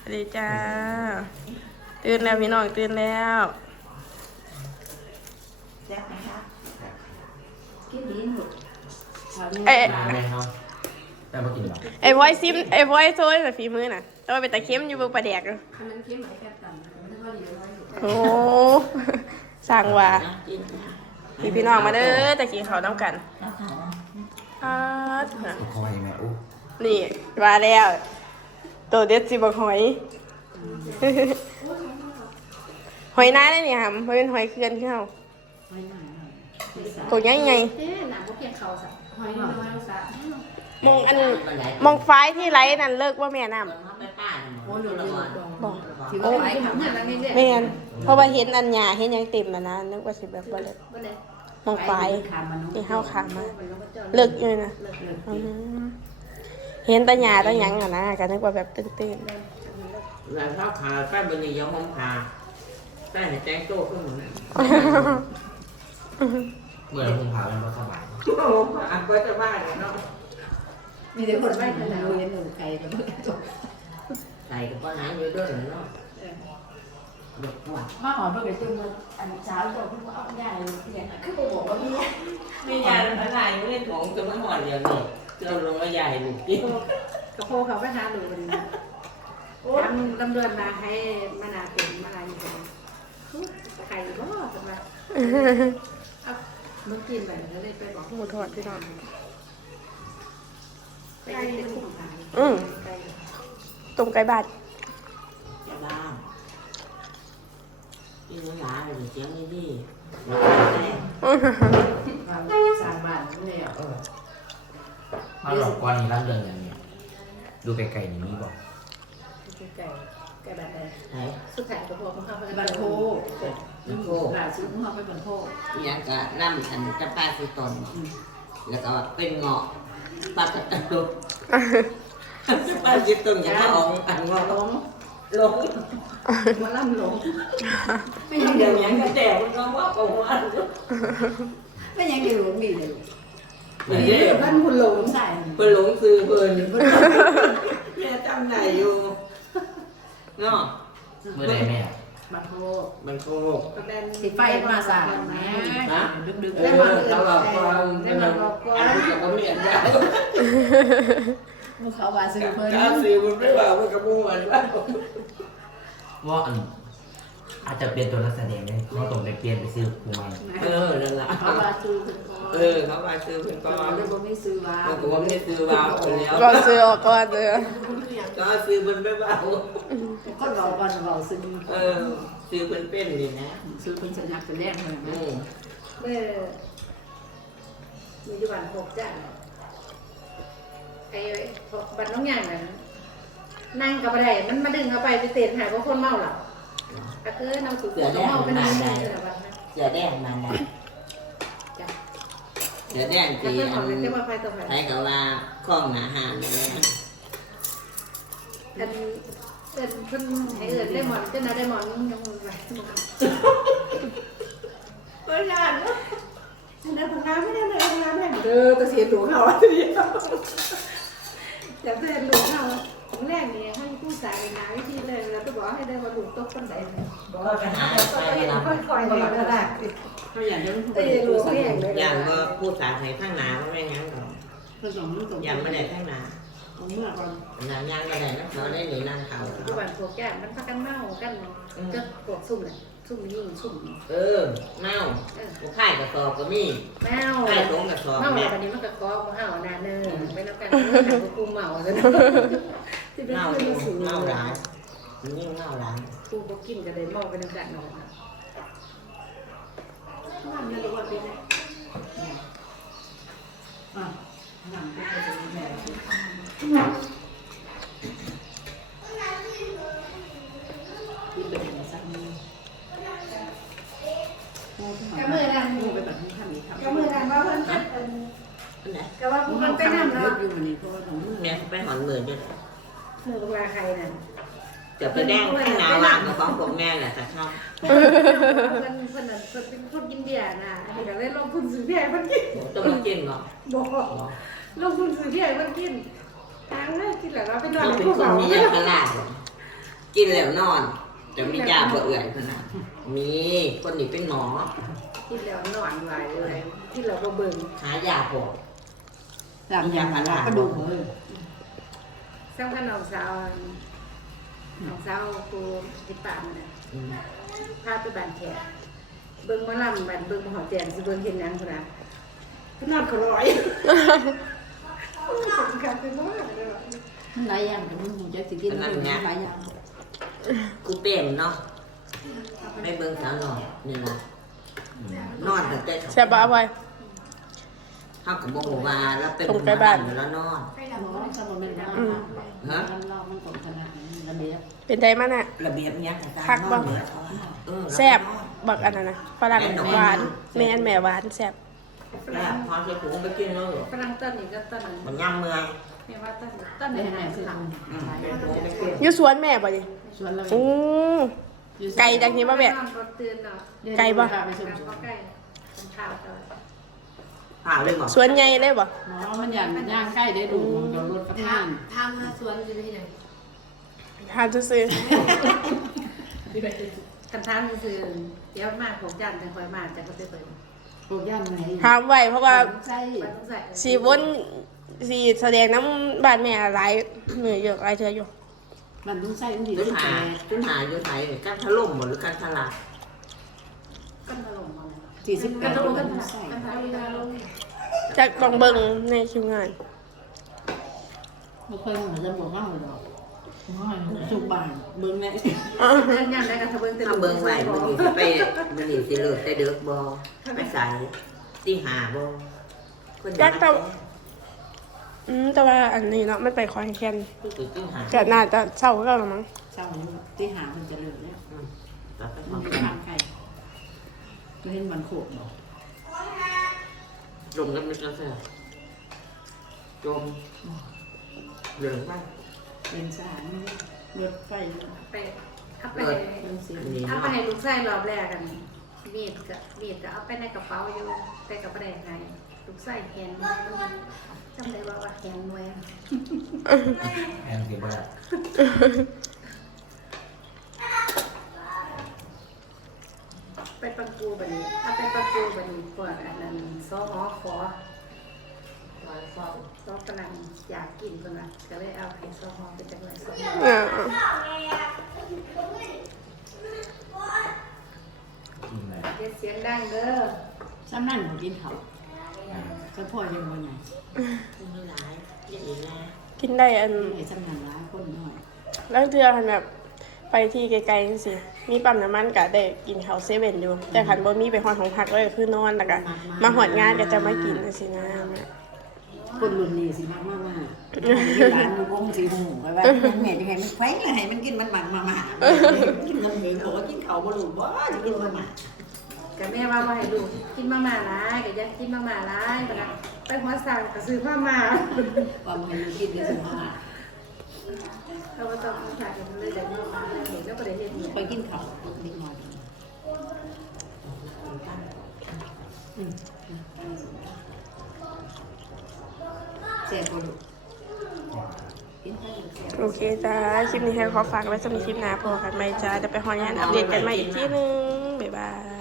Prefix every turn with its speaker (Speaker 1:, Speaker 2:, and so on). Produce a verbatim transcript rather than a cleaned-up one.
Speaker 1: วัสดีจ้าตื่นแล้วพี่น้องตื่นแล้ว
Speaker 2: แซ่บไหมคะกินดีหมด
Speaker 1: เอ๊ะ
Speaker 3: มาไหมครับแต่มากินหรอ
Speaker 1: ไอ้บอยซิมไอ้บอยโซ่แบบฝีมือน่ะแต่ว่าเป็นตะเข็มอยู่บนปลาแดกเลย
Speaker 2: มันเค็มไหมแค่ต่ำมันก็ดีเลย
Speaker 1: โอ้สั่งว่าพี่พี่น้องมาเด้อตะกี้เขาต้องกันอ่า
Speaker 3: คอยแม่อู้
Speaker 1: นี่มาแล้วตัวเด็ดสิบอกหอย หอยน้าได้เนี่ยค่ะมันเป็นหอยเคือนขึ้นเอาตัวใหญ่ไง
Speaker 2: เอ๊ะหนังก็เพียงเขาสักหอยน้อยสัก
Speaker 1: มองอันมองฟ้ายที่ไร้นั่นเลิกว่าแม่น้ำ
Speaker 2: โอ้ยดูเลย
Speaker 1: บอก
Speaker 2: ถือว่าไปทำงานแล้วนี่เนี่ย
Speaker 1: แม่นเพราะว่าเห็นอันหยาเห็นยังเต็มแล้วนะนึกว่าสิแบบว่าเลิกมองฟ้ายที่เข้าขามาเลิกอยู่นะอืมเห็นแตาหยาแตาหยังอ่ะนะก็นึกว่าแบบตื่น
Speaker 4: là tháo khờ cái bên này giống không khờ cái này trang tô cái mình
Speaker 3: เมื่อเราคงพาเป็นรถสบาย
Speaker 4: ăn với cái ba này nó
Speaker 2: มีแต่คนไม่ขนาดเรียนหนูไก่กับเพื่อนจบ
Speaker 4: này cũng có nãy như đó là nó được quá
Speaker 2: มาหอมเพื่อนจุ่มอันเช้าจบเพิ่งว่าเอาใหญ่เนี่ยคือบอกว่ามี
Speaker 4: bây giờ nó phải lại cái thủng cho nó ngồi giờ này cho luôn nó dài một kia
Speaker 2: กระโปงเขาไปหาหนูวันนี้ทำลำเดือนมาให้มานาเป็นมานาอยู่ไข่ก็สบาย
Speaker 1: ๆ
Speaker 2: เมื่อกินแบบนี้เลยไปบอก
Speaker 1: หมูทอดพี่น้อง
Speaker 2: ไก่เป็นของขาย
Speaker 1: อืมต้มไก่บาด
Speaker 4: cho ba cái nó lạ rồi thì chém đi đi nó đây
Speaker 2: สามบาทนี่อ่ะ
Speaker 3: มาหลอกก้อนนี้ร่างเริงอย่างนี้ดูไกลๆนี่มีบอก
Speaker 2: ไก่ไก่แบบไหน
Speaker 4: đấy
Speaker 2: สุดท้ายกระโปงของเขาไปบันโพหลานซื้อของเขาไปบันโพ
Speaker 4: อย่างก็น้ำอันจะปลาสีตนแล้วก็เป็นเงาะปลากระตุกปลาสีตนอย่างก็ออกอันเงาะ
Speaker 2: หลง
Speaker 4: ลง
Speaker 2: มาล่ำหลง
Speaker 4: ไม่ยังเดี๋ยวยังก็แต่มันก็ว่าโอ้โหอัน
Speaker 2: ไม่ยังดีหลงดีเลย
Speaker 4: เหมือน
Speaker 2: ดี
Speaker 4: เดิม
Speaker 2: ท่านคุณหลงใส่
Speaker 4: เพิ่นหลงซื้อเพิ่นแม่จำได้อยู่เนาะ
Speaker 3: เมื่อใดแม่
Speaker 2: บันโพ
Speaker 4: มันโกหก
Speaker 2: สิไฟมาสาดแม่ดึกดึก
Speaker 4: เออเขาบอกว่าอันนี้ก็บ่มีอันยาว
Speaker 2: มึงเขาว่าซื้อเพิ่น
Speaker 4: ถ้าซื้อมันไม่ว่ามันก็บ่อันว่า
Speaker 3: ว่าอันอาจจะเปลี่ยนตัวนักแสดงเลยเขาต้องไปเปลี่ยนไปซื้อผู้ใหม่
Speaker 4: เออนั่นล่ะ
Speaker 2: เขาว่าซื้อเพิ่น
Speaker 4: เออเขาว่าซื้อเพิ่นก็
Speaker 2: ก็เลยบ่มีซื้อว่า
Speaker 4: มันก็บ่มีซื้อว่าเพิ่นแล้ว
Speaker 1: ก่อนซื้อออกก่อนเด้อ
Speaker 4: ก็ซื้อเพิ่นไม่ว่า
Speaker 2: ก็รอก่อนเราซื้อ
Speaker 4: เออซื้อเพิ่นเป็นนี่นะ
Speaker 2: ซื้อเพิ่นชนะเป็นแรกเลย
Speaker 4: อื
Speaker 2: นะ
Speaker 4: ม
Speaker 2: เมื่อมีอยู่บ้านหกจ้ะไอ้บ้านน้องย่างนั่นนั่งกับอะไรมันมาดึงเอาไปไปเตะหายเพราะคนเมาหรอก็คือน้ำสุกเมาเป็นน้ำได้แต่วันนั้น
Speaker 4: เสือแดงมาได้
Speaker 2: จ้ะ
Speaker 4: เสือแดง
Speaker 2: ก็
Speaker 4: ที่
Speaker 2: เป็นข
Speaker 4: อั
Speaker 2: อง
Speaker 4: น
Speaker 2: เรียกว่าไฟตัวไฟ
Speaker 4: ใช้กับว่าข้องอาหารนี่นะ
Speaker 2: อันเอิญเพิ่นให้เอิญได้หมอนเจ้านาได้หมอนยังมือไป
Speaker 4: เวลาเนาะ
Speaker 2: ในห้องน้ำไม่ได้ในห้องน้ำเลยเออตัวเสียหนูเขาทีเดียวแต่เสียหนูเขาของแรกเนี่ยให้ผู้สายหาวิธีเลยแล้วก็บอกให้ได้มาดูโต๊ะคนไหนบอกว่าจะหาไปเราค่อยๆเลยก็ได้เขาอย่างนี้เออรู้เขาอย่างเลย
Speaker 4: อย่างก็พูดสาไทยข้างหน้าก็ไม่งั้นหรอก
Speaker 2: ผสมผสม
Speaker 4: อย่างไม่ได้ข้างหน้า
Speaker 2: เมื่อก่อน
Speaker 4: หน้าย่างไม่ได้นะเขาได้หนีนั่งเขา
Speaker 2: ปัจจุบันพวกแก่มันพักกันเมากันก็พวกซุ่มเลยซุ่มยิ่งซุ่ม
Speaker 4: เออเมาผู้ข่ายกับสอบก็มี
Speaker 2: แมว
Speaker 4: ข่ายตรงกับสอบ
Speaker 2: เมา
Speaker 4: แม่
Speaker 2: แบบนี้มันก็ก้อเห่านาเนอไม่ต้องการหากูเมาเลยที่เป็น
Speaker 4: เมา
Speaker 2: เพื่อนสูง
Speaker 4: เมาหลายมันยิ่งเมาหลาย
Speaker 2: กูก็กินกันเลยเมาไปน้ำกันนอนมันเนี่ยรู้ว่าเป็นไงอ่ะหนังก็จะเป็นแบบกินไปถึงสักมือก็มือดันมือไปแบบนี้ทำนี้ทำก็มือดันว่าเพิ่นเป็น
Speaker 4: อันไหน
Speaker 2: ก็ว่ามันไปนั่งเนาะอยู่มันนี่เพราะว่าของ
Speaker 4: แม่ไปหอนหมื่นด้วย
Speaker 2: มือว่าใครนั่น
Speaker 4: จะไปแดงข้างหน้าว่างกับของพวกแม่แหละแต่ชอบ
Speaker 2: เพิ่นเพิ่นน่ะเป็นคนกินเบียร์นะอันนี้ก็เลยลงทุนซื้อเบียร์เพิ่นกิน
Speaker 4: ต้องมากินเหรอ
Speaker 2: บอกลงทุนซื้อเบียร์เพิ่นกินทางเลยกินแล้วเราไปนอน
Speaker 4: ต้องเป็น
Speaker 2: ผู้
Speaker 4: คน
Speaker 2: เบา
Speaker 4: มี
Speaker 2: ไม่
Speaker 4: ยา
Speaker 2: ต้อง
Speaker 4: กระลาดเหรอ
Speaker 2: เ
Speaker 4: กินแล้วนอนจะมียาบ่เอื่อยขนาดมีคนนี้เป็นหมอ
Speaker 2: กินแล้วนอนหลายเลยที่เราก็เบิ่ง
Speaker 4: หายาพอ
Speaker 5: หลังยาหลังกระดูกเลย
Speaker 2: สำคัญน้องสาวน้องสาวกูที่ป่ามันน่ะ
Speaker 4: อืม
Speaker 2: พาไปบ้านแขกเบิ่งหมาลำบ้านเบิ่งหมอแจงสิเบิ่งเห็นหยังพุ่นน่ะก็นอนเขาร้อยโอ้ยสำคัญเป็นมากเลยว่ะ
Speaker 5: มันหลายอย่างแต่มันจะสิกินมันหลายอย่าง
Speaker 4: กูเป็นเนาะไม่เบิ่งสาวหน่อยนี่นะนอนตั้งแต่
Speaker 1: แซ่บบ่บ่อย
Speaker 4: เขากับโมโหว่าแล้วเป็น
Speaker 1: ส่งไปบ้าน
Speaker 4: แล้วนอน
Speaker 5: หมอสมเป็นน้ำ
Speaker 4: ฮะ
Speaker 5: มันเรามันตกขนาดระเบียบ
Speaker 1: เป็นได้มันน่ะ
Speaker 4: ระเบียบเนี้ย
Speaker 1: คักบ่
Speaker 4: เออ
Speaker 1: แซ่บบักอันนั้นน่ะฝรั่งหวานแม่นแม่หวานแซ่บ
Speaker 2: ฝ
Speaker 4: แล้
Speaker 2: รั่
Speaker 4: ว
Speaker 2: ง
Speaker 4: พอจะถูกไปกินแล้วเหรอ
Speaker 2: ฝรั่งต้นนี้ก็ต้นนั้น
Speaker 4: มันย่ำเมือง
Speaker 2: แม่ว่าต้นต้น
Speaker 5: ได้
Speaker 2: นี้
Speaker 5: ไหม
Speaker 2: หาย
Speaker 5: คือ
Speaker 2: หลัง
Speaker 4: อืมเป็นถูกไปกิน
Speaker 1: อยู่สวนแม่บ่ดิ
Speaker 5: ส่วนเรา
Speaker 1: อู้ไก่จากนี้บ่แม่
Speaker 2: นอนรถตื่นเนาะ
Speaker 5: ไปชม
Speaker 2: ก
Speaker 5: ส
Speaker 2: ลั
Speaker 5: ว
Speaker 2: บ
Speaker 5: น
Speaker 2: มาใกล้เป็นข้าวเจ้า
Speaker 4: ผ่าเลยบอก
Speaker 1: สวนใหญ่เลยบ่
Speaker 5: หมอมันยันย่างใกล้ได้ดูเดี๋ยวรถกับงาน
Speaker 6: ทำมาสวนจะไปที่ไหน
Speaker 1: หาซื้อ
Speaker 2: คันทานคือเดี๋ยวมากผมจันทร์จังคอยมากจะก็ไปเปิด
Speaker 5: พวกย่านไหน
Speaker 1: ๆหามไว้เพราะว่า
Speaker 5: ใช่
Speaker 2: ไปต้องใส่
Speaker 1: สีวนสีแสดงน้ำบ้านแม่หลายเหนื่อยเยอะหลายเทื่ออยู่
Speaker 5: มันต้องใช่มันดี
Speaker 4: จุด
Speaker 5: ที่
Speaker 4: หา
Speaker 5: แก่
Speaker 4: จุดหาอยู่ไทยเนี่ยการถล่มหมดหรือการถลาย
Speaker 2: กันถล่มมาเลย
Speaker 5: สี่สิบ
Speaker 2: กั
Speaker 5: แป
Speaker 2: น
Speaker 5: ด
Speaker 2: ถล่ม
Speaker 5: มั
Speaker 2: กัน
Speaker 5: น
Speaker 2: ถ
Speaker 5: ใส่
Speaker 2: ล่มกันถล่ม
Speaker 1: จักต้องเบิ่งในคิวงาน
Speaker 5: ไม่เคยเหมือนจะบอกว่าหมดหรอกสุบานเบิ้งแม่
Speaker 2: เรื่องยังได้กันทะเบิ้งแต่
Speaker 4: ถ้าเบิ่งไว้มันนี่สิไปมันนี่สิเลิกแต่เด็กบ่ไม่ใส่ตีหาบ่คน
Speaker 1: จักต้องอืมแต่ว่าอันนี้เนาะมันไปคอนแคน
Speaker 4: คือตีหา
Speaker 1: ก็น่าจะเศร้าก็แล้วมั้ง
Speaker 5: เศร้าที่หามันจะเลิกแล้ว
Speaker 4: อืมแล้วไป
Speaker 5: มัน
Speaker 4: ทำ
Speaker 5: ทางใครก็เห็นมันโขกเนาะ
Speaker 4: ลงกันไม่กระเสือจมเหลืองมาก
Speaker 5: เป็นสารรถไฟ
Speaker 2: ไปเอาไป
Speaker 5: มันเสีย
Speaker 4: อันนี้
Speaker 2: เอา
Speaker 4: เนาะ
Speaker 2: ไปให้ลูกชายรอบแรกกันมีดกับมีดก็เอาไปในกระเป๋าอยู่แต่กับประเด็นไงลูกชายเห็นจำได้ว่าว่าเห็นหน่วย
Speaker 3: แอนเก็บไว้
Speaker 2: ไปปังกูบันนี้เอาไปปังกูบันนี้พวกอันนั้นซอหอขอซอกำลังอยากกินคนละก็เลยเอาให้ซอหอไปจังเลยซอหอ
Speaker 1: อ่า
Speaker 3: กินอะไร
Speaker 2: เฮ็ดเสียงดังเด้อ
Speaker 5: ซ้ำนั่นผมกินเขาก็พ่อยังบ่ใหญ่
Speaker 4: ไม่ร้ายเย็นอีกนะ
Speaker 1: กินได้อัน
Speaker 5: ไอ้ซ้ำนั่นร้ายคนน้อย
Speaker 1: แล้วเทื่อคันแบบไปที่ไกลๆจังซี่มีปั๊มน้ำมันก็ได้กินข้าวเซเว่นอยู่ แต่คันบ่มีไปฮอดของพักเลยคือนอนแล้วก็มาฮอดงานก็จะมากินจังซี่นะ
Speaker 5: คนรุ่นนี้สิมากมากมากร้านมันคงสีหูไปว่าแม่จะให้มันไฟให้มันกินมันหมักมามากินน้ำเหลืองบอกว่ากินเขาบ่รู้บ่จะกินมามา
Speaker 2: กับแม่ว่าว่าให้ลูกกินมาม่าหลายก็อยากกินมาม่าหลายบัดนั้นไปหัวสั่งก็ซื้อมาม่า
Speaker 5: ความให้มันกินได้สิมา
Speaker 2: เขาก็ต้องเอาถ่ายมันเลยได้มาม่าเห็นแล้วก็ได้เฮ็ดเนี่ย
Speaker 5: ไปกินเขานิดหน่อยเสียคนกินไปเสีย
Speaker 1: โอเคจ้า คลิปนี้ให้ขอฝากไว้สำหรับคลิปหน้าพอกันไหมจ้าจะไปฮอดงานอัปเดตกันใหม่อีกทีนึง บ๊ายบาย